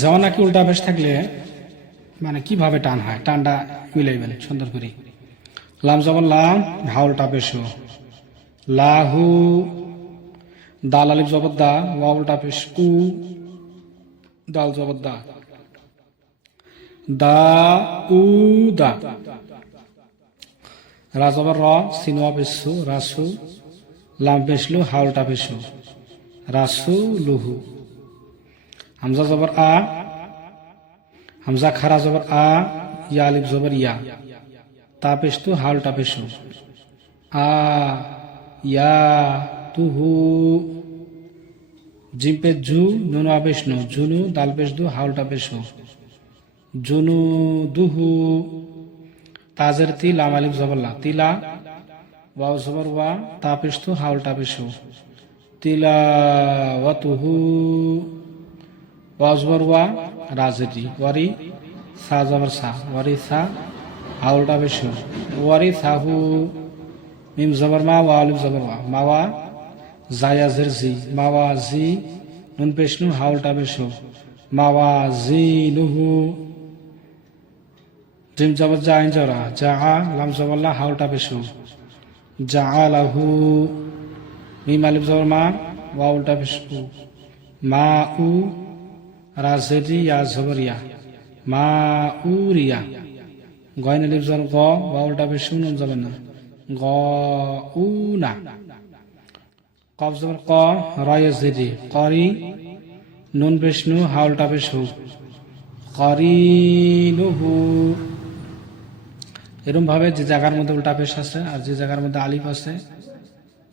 যাওয়া নাকি উল্টা পেশ থাকলে মানে কিভাবে টান হয়, টানটা মিলাইবেন সুন্দর করে। লাম জবর লাম, হা উল্টা পেশ লাহু, দাল আলিফ জবর দা, ওয়া উল্টা পেশ উ, দাল জবর দা, দা উ দা। রা জবর র, সিন ওয়া পেশ সু, রাসু, লাম পেশ লু, হা উল্টা পেশ রাসু লুহু। হামজা জবর আ, হামজা খারা জবর আ, ইয়া আলিফ জবর ইয়া, তা পেশ তু, হা উল্টা পেশ আ, ইয়া তুহু। জিম পেশ জু, নুন ওয়া পেশ নু, জুনু, দাল পেশ দু, হা উল্টা পেশ জুনু দুহু। তাজের তি, লাম আলিফ জবর লা, তিলা, ওয়াও জবর ওয়া, তা পেশ তু, হা উল্টা পেশ তিলা ওয়াতুহু। ওয়াও জবর ওয়া, রাজেরি, ওয়ারি, সা জবর সা, ওয়ারি সা, হা উল্টা পেশ ওয়ারি সাহু। মিম জবর মা, ওয়া আলিফ জবর ওয়া, মাওয়া, জায়াজের জি, মাওয়া জি, নুন পেশ নু, হা উল্টা পেশ মাওয়া জি নুহু। জিম জবর জা, আইন জবরা, জা, লাম জবর লা, হা উল্টা পেশ জা লাহু। মিম আলিফ জবর মা, ওয়া উল্টা পেশ উ, মা উ, রাজেরি, ইয়া জবর ইয়া, মা উ রিয়া। গয়ন আলিফ জবর গ, ওয়া উল্টা পেশ নুন জবর না, গ উ না। কফ জবর ক, রয় জেরি, করি, নুন পেশ নু, হা উল্টা পেশ করিনুহু। এরকম ভাবে যে জায়গার মধ্যে উল্টা পেশ আছে আর যে জায়গার মধ্যে আলিফ আছে,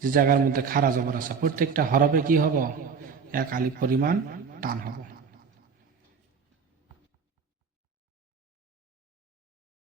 যে জায়গার মধ্যে খারা জবর আছে, প্রত্যেকটা হরফে কি হব, এক আলিফ পরিমাণ টান হব।